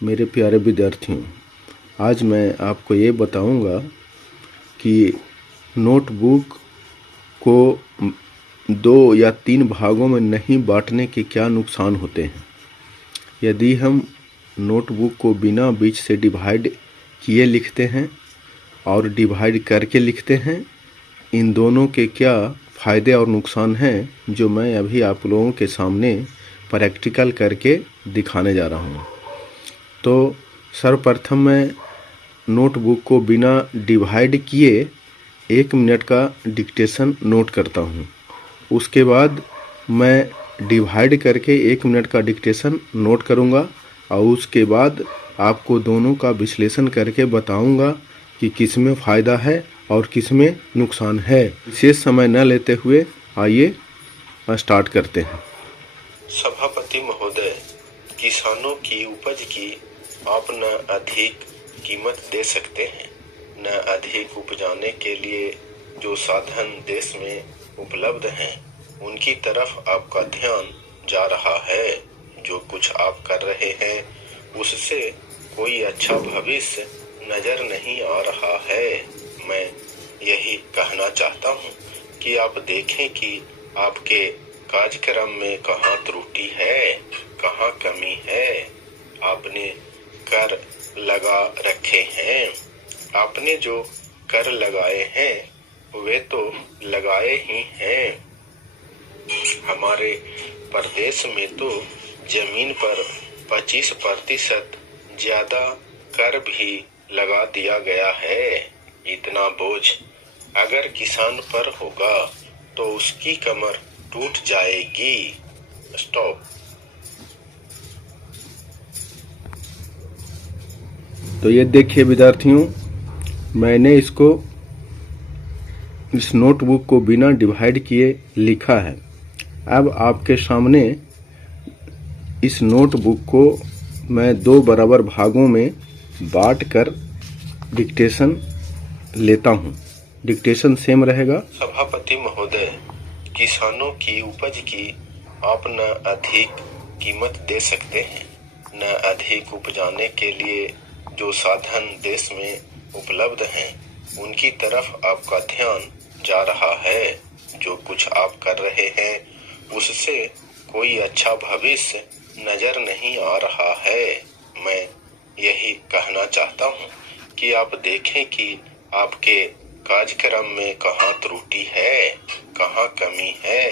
मेरे प्यारे विद्यार्थियों, आज मैं आपको ये बताऊंगा कि नोटबुक को 2 या 3 भागों में नहीं बांटने के क्या नुकसान होते हैं। यदि हम नोटबुक को बिना बीच से डिवाइड किए लिखते हैं और डिवाइड करके लिखते हैं, इन दोनों के क्या फ़ायदे और नुकसान हैं, जो मैं अभी आप लोगों के सामने प्रैक्टिकल करके दिखाने जा रहा हूँ। तो सर्वप्रथम मैं नोटबुक को बिना डिवाइड किए 1 मिनट का डिक्टेशन नोट करता हूँ। उसके बाद मैं डिवाइड करके 1 मिनट का डिक्टेशन नोट करूँगा और उसके बाद आपको दोनों का विश्लेषण करके बताऊँगा कि किस में फ़ायदा है और किस में नुकसान है। विशेष समय न लेते हुए आइए स्टार्ट करते हैं। सभापति महोदय, किसानों की उपज की आप न अधिक कीमत दे सकते हैं, न अधिक उपजाने के लिए जो साधन देश में उपलब्ध हैं उनकी तरफ आपका ध्यान जा रहा है। जो कुछ आप कर रहे हैं उससे कोई अच्छा भविष्य नजर नहीं आ रहा है। मैं यही कहना चाहता हूँ कि आप देखें कि आपके कार्यक्रम में कहाँ त्रुटि है, कहाँ कमी है। आपने कर लगा रखे हैं, आपने जो कर लगाए हैं वे तो लगाए ही हैं। हमारे प्रदेश में तो जमीन पर 25% ज्यादा कर भी लगा दिया गया है। इतना बोझ अगर किसान पर होगा तो उसकी कमर टूट जाएगी। स्टॉप। तो ये देखिए विद्यार्थियों, मैंने इस नोटबुक को बिना डिवाइड किए लिखा है। अब आपके सामने इस नोटबुक को मैं 2 बराबर भागों में बांट कर डिक्टेशन लेता हूँ। डिक्टेशन सेम रहेगा। सभापति महोदय, किसानों की उपज की आप न अधिक कीमत दे सकते हैं, न अधिक उपजाने के लिए जो साधन देश में उपलब्ध हैं उनकी तरफ आपका ध्यान जा रहा है। जो कुछ आप कर रहे हैं उससे कोई अच्छा भविष्य नजर नहीं आ रहा है। मैं यही कहना चाहता हूँ कि आप देखें कि आपके कार्यक्रम में कहाँ त्रुटि है, कहाँ कमी है।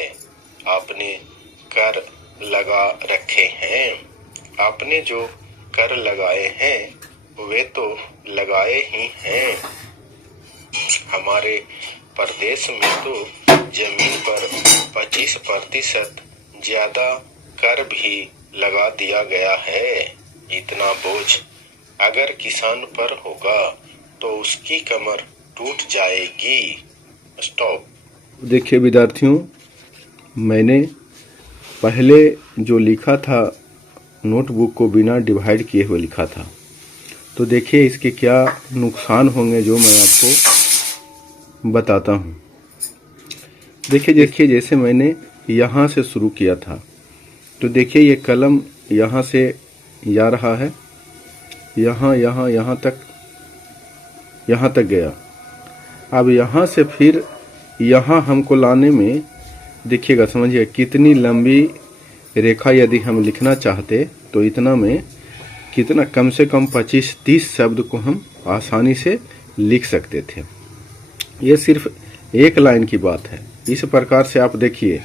आपने कर लगा रखे हैं, आपने जो कर लगाए हैं वे तो लगाए ही हैं। हमारे प्रदेश में तो जमीन पर 25% ज्यादा कर भी लगा दिया गया है। इतना बोझ अगर किसान पर होगा तो उसकी कमर टूट जाएगी। स्टॉप। देखिए विद्यार्थियों, मैंने पहले जो लिखा था नोटबुक को बिना डिवाइड किए हुए लिखा था। तो देखिए इसके क्या नुकसान होंगे जो मैं आपको बताता हूँ। देखिए जैसे मैंने यहाँ से शुरू किया था, तो देखिए ये कलम यहाँ से जा रहा है, यहाँ तक गया। अब यहाँ से फिर यहाँ हमको लाने में देखिएगा, समझिए कितनी लंबी रेखा यदि हम लिखना चाहते तो इतना में कितना कम से कम 25-30 शब्द को हम आसानी से लिख सकते थे। ये सिर्फ एक लाइन की बात है। इस प्रकार से आप देखिए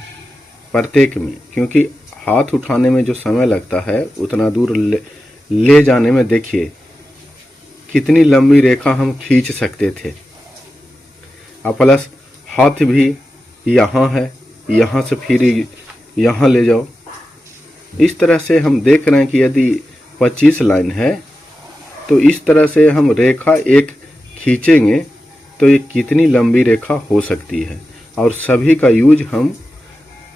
प्रत्येक में, क्योंकि हाथ उठाने में जो समय लगता है उतना दूर ले जाने में देखिए कितनी लंबी रेखा हम खींच सकते थे। और प्लस हाथ भी यहाँ है, यहाँ से फिर यहाँ ले जाओ। इस तरह से हम देख रहे हैं कि यदि 25 लाइन है तो इस तरह से हम रेखा एक खींचेंगे तो ये कितनी लंबी रेखा हो सकती है। और सभी का यूज हम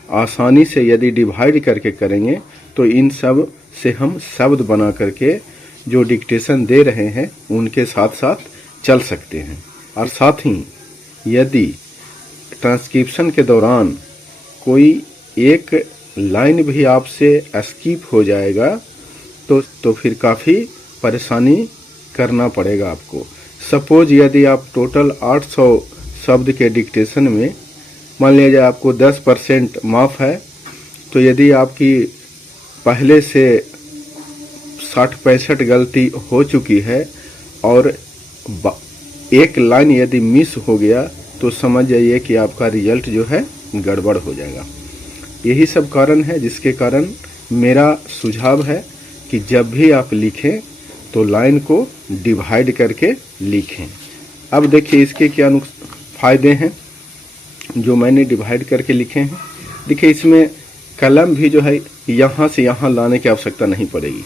आसानी से यदि डिवाइड करके करेंगे तो इन सब से हम शब्द बना करके जो डिक्टेशन दे रहे हैं उनके साथ साथ चल सकते हैं। और साथ ही यदि ट्रांसक्रिप्शन के दौरान कोई एक लाइन भी आपसे स्किप हो जाएगा तो फिर काफ़ी परेशानी करना पड़ेगा आपको। सपोज यदि आप टोटल 800 शब्द के डिक्टेशन में मान लीजिए आपको 10% माफ है, तो यदि आपकी पहले से 60-65 गलती हो चुकी है और एक लाइन यदि मिस हो गया तो समझ जाइए कि आपका रिजल्ट जो है गड़बड़ हो जाएगा। यही सब कारण है जिसके कारण मेरा सुझाव है कि जब भी आप लिखें तो लाइन को डिवाइड करके लिखें। अब देखिए इसके क्या फायदे हैं जो मैंने डिवाइड करके लिखे हैं। देखिए इसमें कलम भी जो है यहाँ से यहाँ लाने की आवश्यकता नहीं पड़ेगी,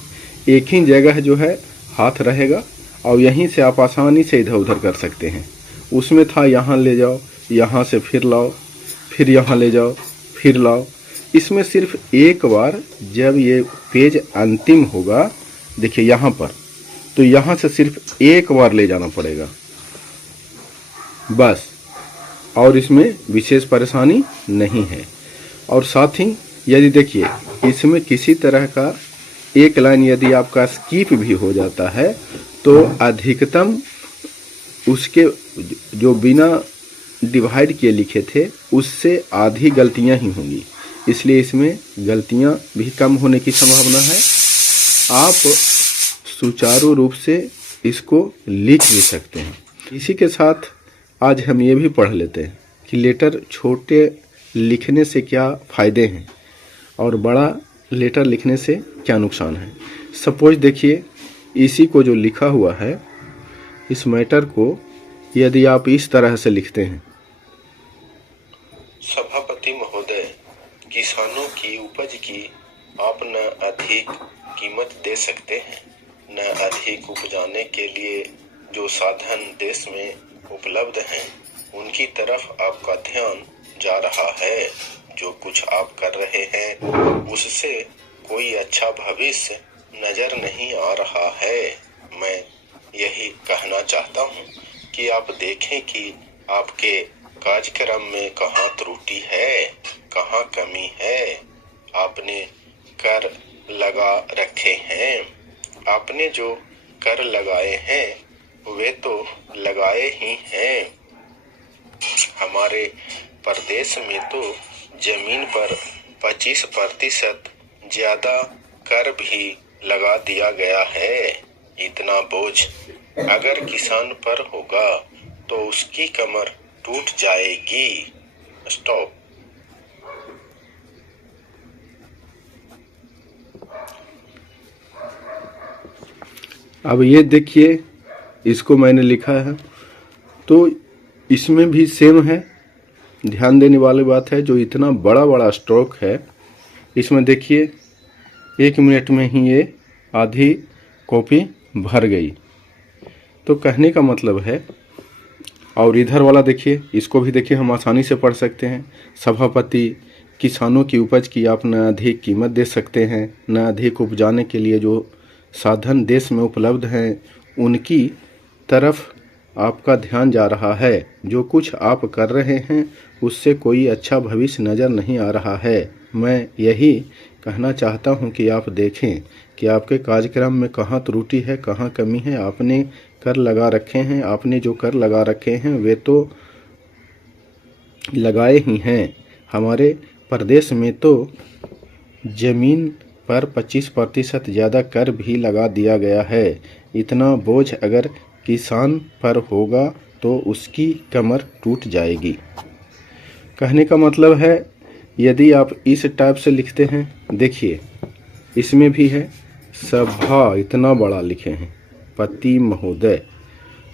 एक ही जगह जो है हाथ रहेगा और यहीं से आप आसानी से इधर उधर कर सकते हैं। उसमें था यहाँ ले जाओ, यहाँ से फिर लाओ, फिर यहाँ ले जाओ, फिर लाओ। इसमें सिर्फ एक बार जब ये पेज अंतिम होगा, देखिए यहाँ पर, तो यहाँ से सिर्फ एक बार ले जाना पड़ेगा बस, और इसमें विशेष परेशानी नहीं है। और साथ ही यदि देखिए इसमें किसी तरह का एक लाइन यदि आपका स्किप भी हो जाता है तो अधिकतम उसके जो बिना डिवाइड किए लिखे थे उससे आधी गलतियां ही होंगी, इसलिए इसमें गलतियां भी कम होने की संभावना है। आप सुचारू रूप से इसको लिख भी सकते हैं। इसी के साथ आज हम ये भी पढ़ लेते हैं कि लेटर छोटे लिखने से क्या फ़ायदे हैं और बड़ा लेटर लिखने से क्या नुकसान है। सपोज देखिए इसी को जो लिखा हुआ है, इस मैटर को यदि आप इस तरह से लिखते हैं, सभापति महोदय, किसानों की उपज की आप न अधिक कीमत दे सकते हैं, न अधिक उपजाने के लिए जो साधन देश में उपलब्ध हैं उनकी तरफ आपका ध्यान जा रहा है। जो कुछ आप कर रहे हैं उससे कोई अच्छा भविष्य नजर नहीं आ रहा है। मैं यही कहना चाहता हूँ कि आप देखें कि आपके कार्यक्रम में कहाँ त्रुटि है, कहाँ कमी है। आपने कर लगा रखे हैं, आपने जो कर लगाए हैं वे तो लगाए ही हैं। हमारे प्रदेश में तो जमीन पर 25% ज्यादा कर भी लगा दिया गया है। इतना बोझ अगर किसान पर होगा तो उसकी कमर टूट जाएगी। स्टॉप। अब ये देखिए इसको मैंने लिखा है तो इसमें भी सेम है। ध्यान देने वाली बात है, जो इतना बड़ा बड़ा स्ट्रोक है इसमें देखिए 1 मिनट में ही ये आधी कॉपी भर गई। तो कहने का मतलब है, और इधर वाला देखिए, इसको भी देखिए हम आसानी से पढ़ सकते हैं। सभापति, किसानों की उपज की आप न अधिक कीमत दे सकते हैं, न अधिक उपजाने के लिए जो साधन देश में उपलब्ध हैं उनकी तरफ आपका ध्यान जा रहा है। जो कुछ आप कर रहे हैं उससे कोई अच्छा भविष्य नज़र नहीं आ रहा है। मैं यही कहना चाहता हूं कि आप देखें कि आपके कार्यक्रम में कहाँ त्रुटि है, कहाँ कमी है। आपने कर लगा रखे हैं, आपने जो कर लगा रखे हैं वे तो लगाए ही हैं। हमारे प्रदेश में तो जमीन पर 25% ज़्यादा कर भी लगा दिया गया है। इतना बोझ अगर किसान पर होगा तो उसकी कमर टूट जाएगी। कहने का मतलब है, यदि आप इस टाइप से लिखते हैं, देखिए इसमें भी है सभा, इतना बड़ा लिखे हैं पति महोदय,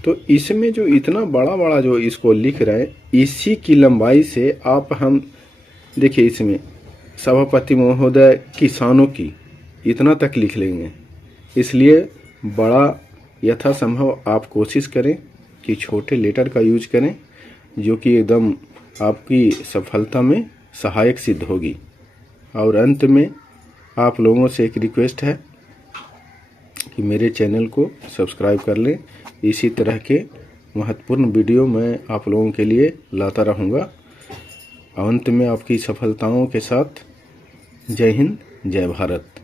तो इसमें जो इतना बड़ा बड़ा जो इसको लिख रहे हैं, इसी की लंबाई से आप हम देखिए इसमें सभापति महोदय किसानों की इतना तक लिख लेंगे। इसलिए बड़ा यथासंभव आप कोशिश करें कि छोटे लेटर का यूज करें, जो कि एकदम आपकी सफलता में सहायक सिद्ध होगी। और अंत में आप लोगों से एक रिक्वेस्ट है कि मेरे चैनल को सब्सक्राइब कर लें। इसी तरह के महत्वपूर्ण वीडियो मैं आप लोगों के लिए लाता रहूँगा। अंत में आपकी सफलताओं के साथ जय हिंद, जय भारत।